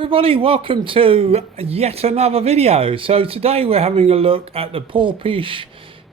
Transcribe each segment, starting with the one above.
Everybody, welcome to yet another video. So today we're having a look at the Porpish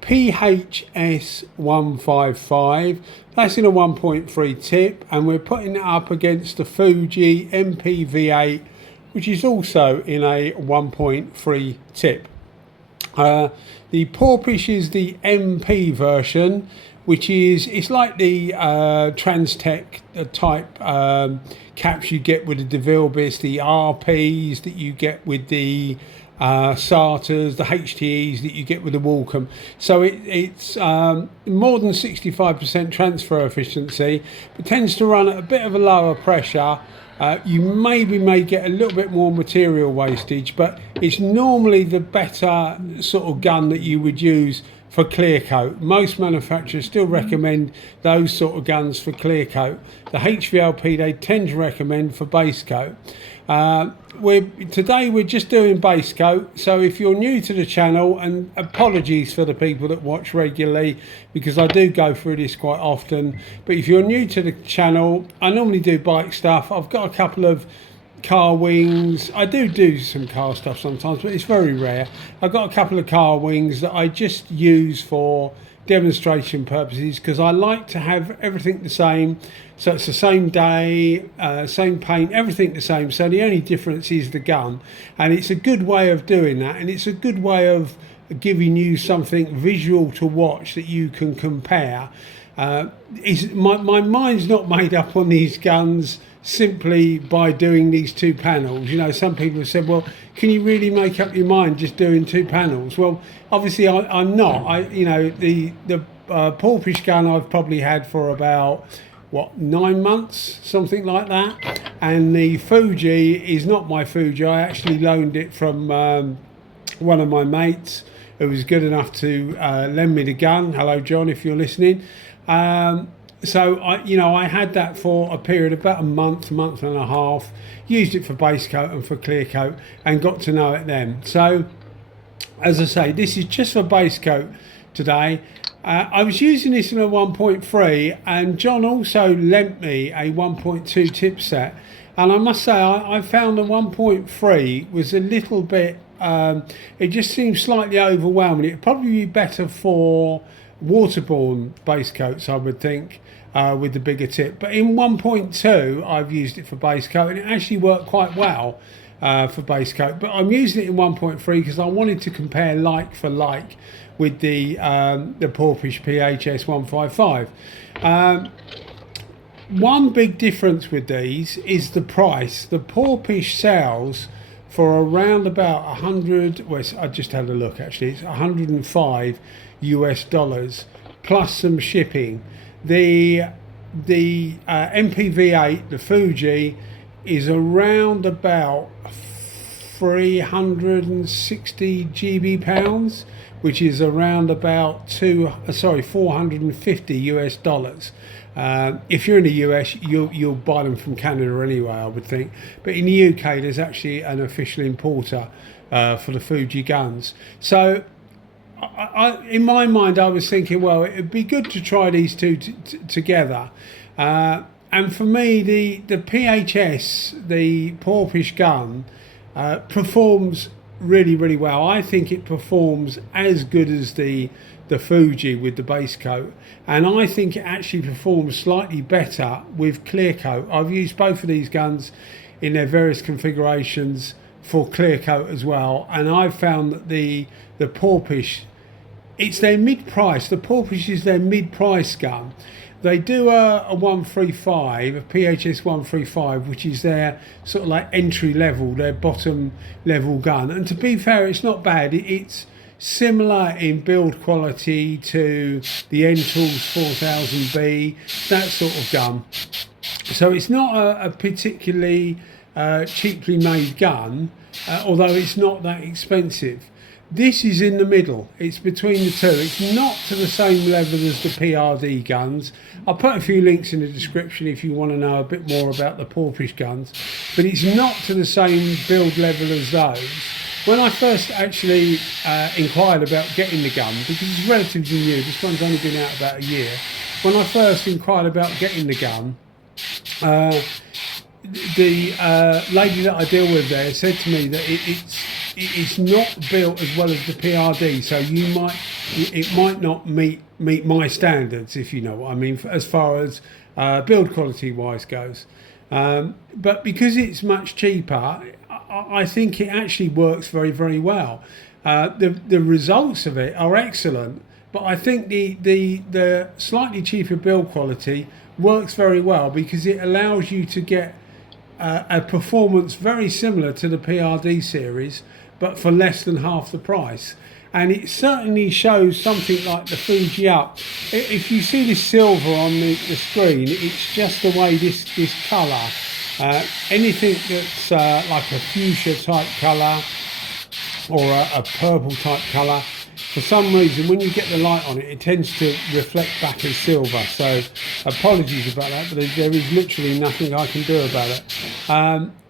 PHS 155. That's in a 1.3 tip, and we're putting it up against the Fuji MPV8, which is also in a 1.3 tip. The Porpish is the MP version, which is, it's like the Transtech type caps you get with the DeVille Biss, the RPs that you get with the SATAs, the HTEs that you get with the Wacom. So it's more than 65% transfer efficiency, but tends to run at a bit of a lower pressure. You maybe may get a little bit more material wastage, but it's normally the better sort of gun that you would use for clear coat. Most manufacturers still recommend those sort of guns for clear coat. The HVLP they tend to recommend for base coat. Today we're just doing base coat, so if you're new to the channel, and apologies for the people that watch regularly because I do go through this quite often, but if you're new to the channel, I normally do bike stuff. I've got a couple of car wings. I do some car stuff sometimes, but it's very rare. I've got a couple of car wings that I just use for demonstration purposes because I like to have everything the same, so it's the same day, same paint, everything the same, so the only difference is the gun, and it's a good way of doing that, and it's a good way of giving you something visual to watch that you can compare. My mind's not made up on these guns simply by doing these two panels. You know, some people have said, well, can you really make up your mind just doing two panels? Well, obviously I'm not. The Porpish gun I've probably had for about 9 months, something like that, and the Fuji is not my Fuji. I actually loaned it from one of my mates who was good enough to lend me the gun. Hello John, if you're listening. So I had that for a period of about a month and a half, used it for base coat and for clear coat, and got to know it then. So as I say, this is just for base coat today. I was using this in a 1.3, and John also lent me a 1.2 tip set, and I must say I found the 1.3 was a little bit, it just seemed slightly overwhelming. It'd probably be better for waterborne base coats, I would think, with the bigger tip, but in 1.2 I've used it for base coat, and it actually worked quite well for base coat. But I'm using it in 1.3 because I wanted to compare like for like with the Porpish PHS 155. One big difference with these is the price. The Porpish sells for around about 100, well, I just had a look actually, it's 105 US dollars plus some shipping. The MPV8, the Fuji, is around about 360 GB pounds, which is around about 450 US dollars. If you're in the US, you'll buy them from Canada anyway, I would think. But in the UK, there's actually an official importer for the Fuji guns. So in my mind, I was thinking, well, it'd be good to try these two together. And for me, the PHS, the Porpish gun, performs really, really well. I think it performs as good as the Fuji with the base coat, and I think it actually performs slightly better with clear coat. I've used both of these guns in their various configurations for clear coat as well, and I've found that the Porpish, it's their mid-price. The Porpish is their mid-price gun. They do a 135, a PHS 135, which is their sort of like entry level, their bottom level gun. And to be fair, it's not bad. It's similar in build quality to the N-Tools 4000B, that sort of gun. So it's not a particularly cheaply made gun, although it's not that expensive. This is in the middle. It's between the two. It's not to the same level as the PRD guns. I'll put a few links in the description if you want to know a bit more about the Porpish guns, but it's not to the same build level as those. When I first actually inquired about getting the gun, because it's relatively new, this one's only been out about a year. When I first inquired about getting the gun, the lady that I deal with there said to me that it's not built as well as the PRD, so it might not meet my standards, if you know what I mean, as far as build quality wise goes. But because it's much cheaper, I think it actually works very, very well. The results of it are excellent, but I think the slightly cheaper build quality works very well because it allows you to get a performance very similar to the PRD series, but for less than half the price. And it certainly shows something like the Fuji Up. If you see this silver on the screen, it's just the way this colour, anything that's like a fuchsia type colour or a purple type colour, for some reason when you get the light on it, it tends to reflect back as silver. So apologies about that, but there is literally nothing I can do about it.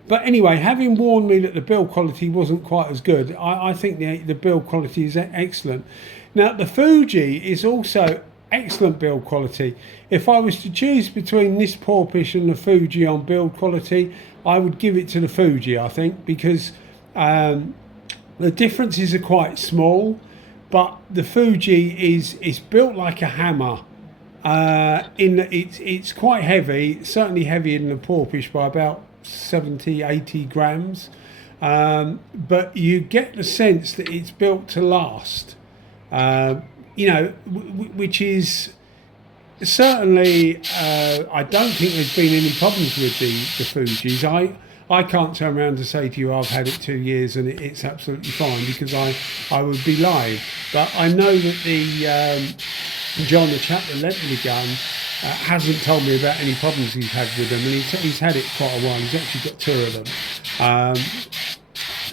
But anyway, having warned me that the build quality wasn't quite as good, I think the build quality is excellent. Now, the Fuji is also excellent build quality. If I was to choose between this Porpish and the Fuji on build quality, I would give it to the Fuji, I think, because the differences are quite small, but the Fuji is built like a hammer. It's quite heavy, certainly heavier than the Porpish by about 70-80 grams, but you get the sense that it's built to last, which is certainly I don't think there's been any problems with the Fujis. I can't turn around and say to you I've had it 2 years and it's absolutely fine, because I would be lying. But I know that the John, the chap that lent me the gun, hasn't told me about any problems he's had with them, and he's had it quite a while. He's actually got 2 of them,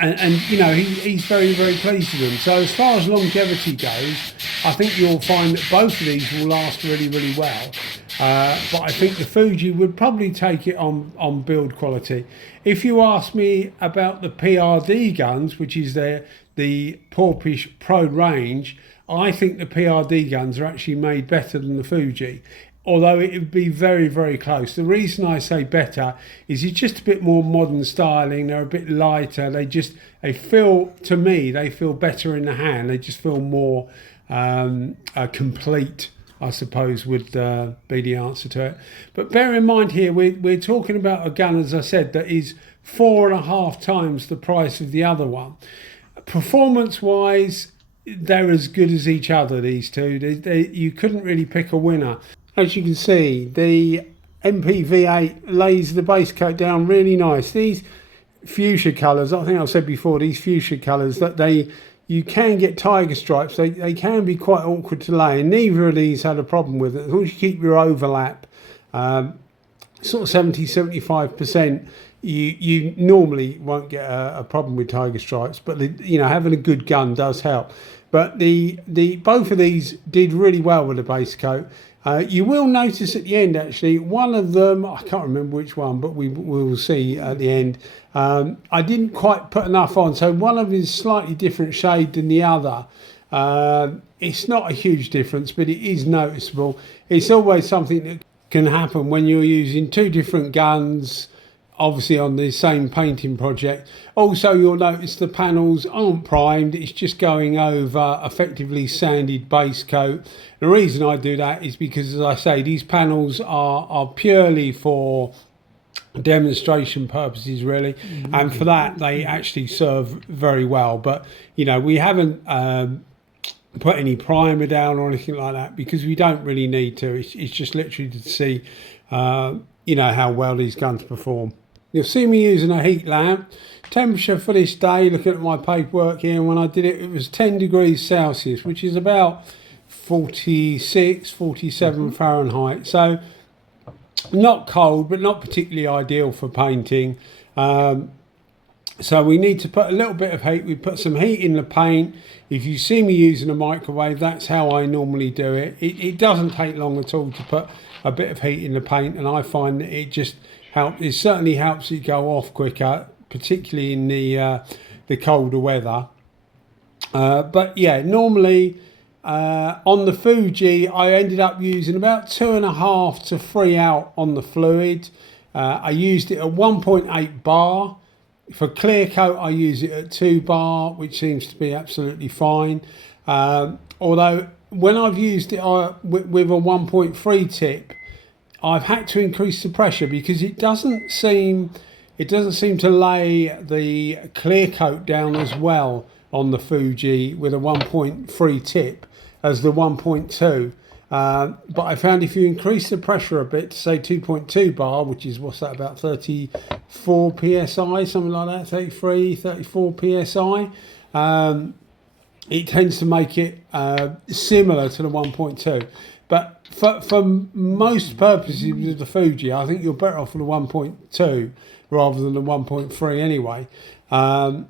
and he's very, very pleased with them. So as far as longevity goes, I think you'll find that both of these will last really, really well. But I think the Fuji would probably take it on build quality. If you ask me about the PRD guns, which is the Porpish Pro range, I think the PRD guns are actually made better than the Fuji, although it would be very, very close. The reason I say better is it's just a bit more modern styling. They're a bit lighter. They feel, to me, they feel better in the hand. They just feel more complete, I suppose, would be the answer to it. But bear in mind here, we're talking about a gun, as I said, that is 4.5 times the price of the other one. Performance-wise, they're as good as each other, these two. You couldn't really pick a winner. As you can see, the MPV8 lays the base coat down really nice. These fuchsia colours, I think I've said before, these fuchsia colours, that you can get tiger stripes. They can be quite awkward to lay, and neither of these had a problem with it. As long as you keep your overlap sort of 70-75%, you normally won't get a problem with tiger stripes. But having a good gun does help. But both of these did really well with the base coat. You will notice at the end, actually, one of them, I can't remember which one, but we will see at the end, I didn't quite put enough on. So one of them is slightly different shade than the other. It's not a huge difference, but it is noticeable. It's always something that can happen when you're using 2 different guns, obviously on the same painting project. Also, you'll notice the panels aren't primed. It's just going over effectively sanded base coat. The reason I do that is because, as I say, these panels are purely for demonstration purposes, really, and for that they actually serve very well. But we haven't put any primer down or anything like that, because we don't really need to. It's just literally to see how well these guns perform. You'll see me using a heat lamp. Temperature for this day, looking at my paperwork here, and when I did it, it was 10 degrees Celsius, which is about 46, 47 Fahrenheit. So not cold, but not particularly ideal for painting. So we need to put a little bit of heat. We put some heat in the paint. If you see me using a microwave, that's how I normally do it. It doesn't take long at all to put a bit of heat in the paint, and I find that it just helps. It certainly helps it go off quicker, particularly in the colder weather. But yeah, normally on the Fuji, I ended up using about 2.5 to 3 out on the fluid. I used it at 1.8 bar. For clear coat, I use it at 2 bar, which seems to be absolutely fine. Although when I've used it with a 1.3 tip, I've had to increase the pressure because it doesn't seem to lay the clear coat down as well on the Fuji with a 1.3 tip as the 1.2. But I found if you increase the pressure a bit to say 2.2 bar, which is what's that, about 34 psi, something like that, 33, 34 psi, it tends to make it similar to the 1.2. But for most purposes with the Fuji, I think you're better off with the 1.2 rather than the 1.3 anyway. The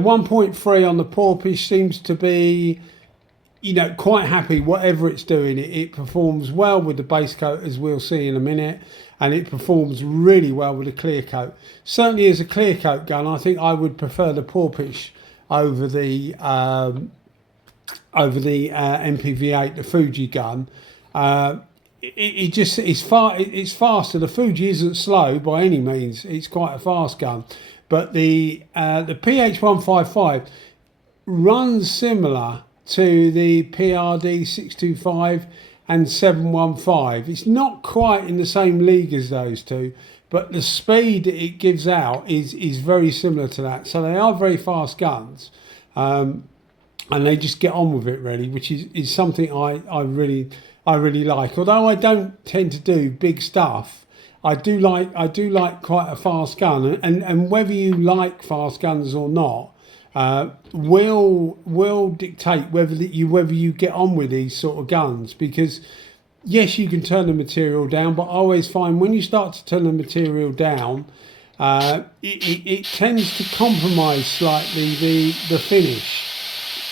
1.3 on the Porpoise seems to be, quite happy whatever it's doing. It performs well with the base coat, as we'll see in a minute, and it performs really well with the clear coat. Certainly as a clear coat gun, I think I would prefer the Porpoise over the MPV8, the Fuji gun. It's faster. The Fuji isn't slow by any means. It's quite a fast gun, but the PH155 runs similar to the PRD 625 and 715. It's not quite in the same league as those two, but the speed it gives out is very similar to that. So they are very fast guns, and they just get on with it really, which is something I really like. Although I don't tend to do big stuff, I do like quite a fast gun, and whether you like fast guns or not will dictate whether you get on with these sort of guns. Because yes, you can turn the material down, but I always find when you start to turn the material down, it tends to compromise slightly the finish.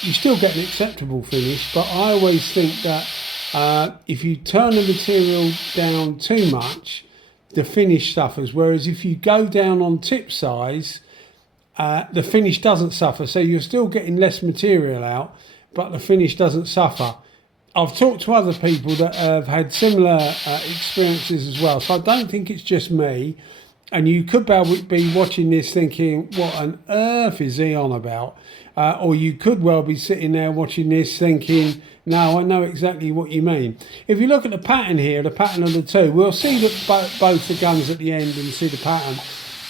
You still get an acceptable finish, but I always think that if you turn the material down too much, the finish suffers. Whereas if you go down on tip size, the finish doesn't suffer. So you're still getting less material out, but the finish doesn't suffer. I've talked to other people that have had similar experiences as well. So I don't think it's just me. And you could be watching this thinking, what on earth is he on about? Or you could well be sitting there watching this thinking, no, I know exactly what you mean. If you look at the pattern here, the pattern of the two, we'll see that both the guns at the end and see the pattern.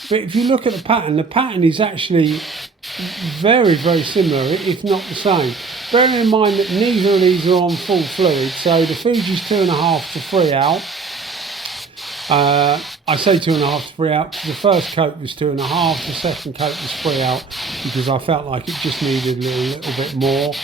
But if you look at the pattern is actually very, very similar, if not the same. Bearing in mind that neither of these are on full fluid, so the Fuji's 2.5 to 3 out. I say 2.5 to 3 out because the first coat was 2.5, the second coat was 3 out because I felt like it just needed a little bit more.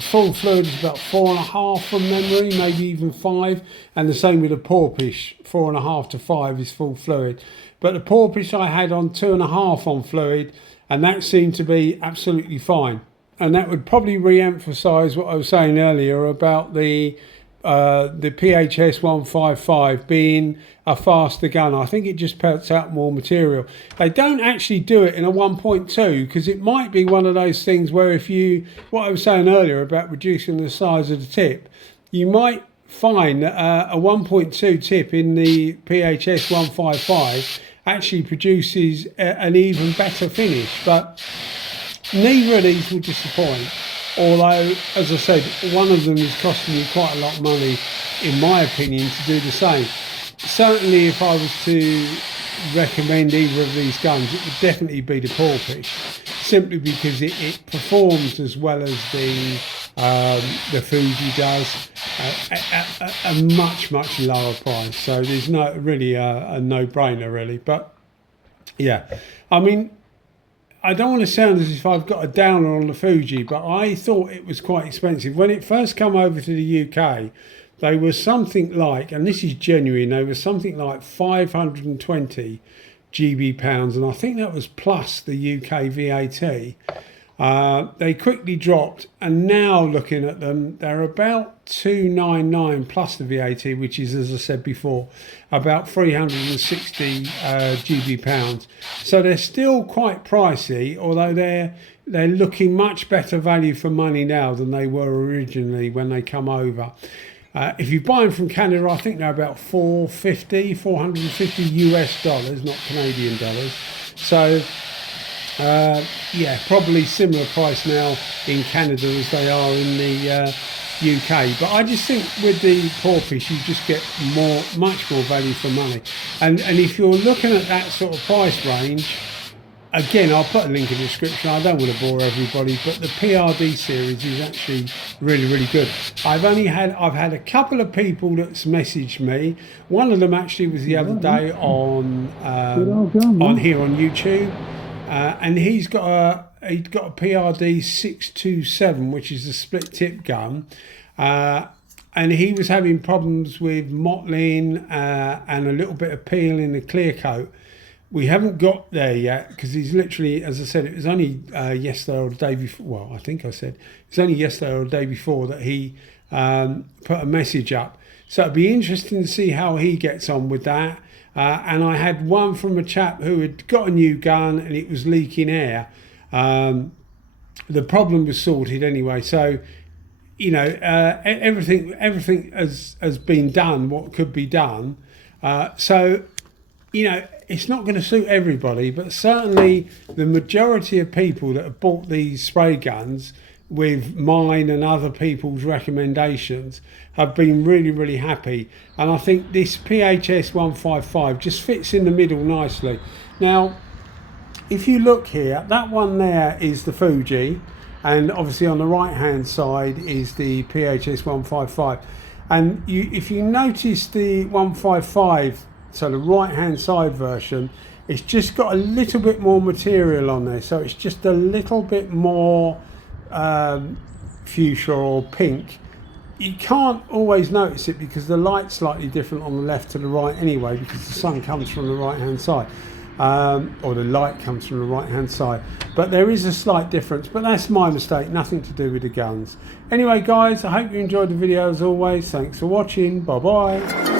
Full fluid is about 4.5 from memory, maybe even 5, and the same with the Porpoise, 4.5 to 5 is full fluid. But the Porpoise I had on 2.5 on fluid, and that seemed to be absolutely fine. And that would probably re-emphasise what I was saying earlier about the PHS 155 being a faster gun. I think it just puts out more material. They don't actually do it in a 1.2 because it might be one of those things where what I was saying earlier about reducing the size of the tip, you might find that a 1.2 tip in the PHS 155 actually produces an even better finish. But neither of these will disappoint. Although, as I said, one of them is costing you quite a lot of money, in my opinion, to do the same. Certainly, if I was to recommend either of these guns, it would definitely be the Porpoise, simply because it performs as well as the Fuji does at a much, much lower price. So there's really a no-brainer, really. But yeah, I mean, I don't want to sound as if I've got a downer on the Fuji, but I thought it was quite expensive. When it first came over to the UK, they were something like, and this is genuine, they were something like 520 GB pounds, and I think that was plus the UK VAT. They quickly dropped, and now looking at them, they're about 299 plus the VAT, which is, as I said before, about 360 GB pounds. So they're still quite pricey, although they're looking much better value for money now than they were originally when they come over. If you buy them from Canada, I think they're about $450 US dollars, not Canadian dollars. So yeah, probably similar price now in Canada as they are in the UK. But I just think with the porpoise, you just get much more value for money. And if you're looking at that sort of price range, again, I'll put a link in the description. I don't want to bore everybody, but the PRD series is actually really, really good. I've had a couple of people that's messaged me. One of them actually was the other day on here on YouTube, and he's got a PRD 627, which is a split tip gun. And he was having problems with mottling and a little bit of peel in the clear coat. We haven't got there yet because he's literally, as I said, it was only yesterday or the day before. Well, I think I said it was only yesterday or the day before that he put a message up. So it'd be interesting to see how he gets on with that. And I had one from a chap who had got a new gun and it was leaking air. The problem was sorted anyway. So, you know, everything has been done what could be done. So, you know, it's not going to suit everybody, but certainly the majority of people that have bought these spray guns with mine and other people's recommendations have been really, really happy. And I think this PHS 155 just fits in the middle nicely. Now, if you look here, that one there is the Fuji, and obviously on the right hand side is the PHS 155. And if you notice the 155, so the right hand side version, it's just got a little bit more material on there, so it's just a little bit more fuchsia or pink. You can't always notice it because the light's slightly different on the left to the right anyway, because the sun comes from the right hand side, or the light comes from the right hand side. But there is a slight difference, but that's my mistake, nothing to do with the guns. Anyway guys, I hope you enjoyed the video as always. Thanks for watching. Bye bye.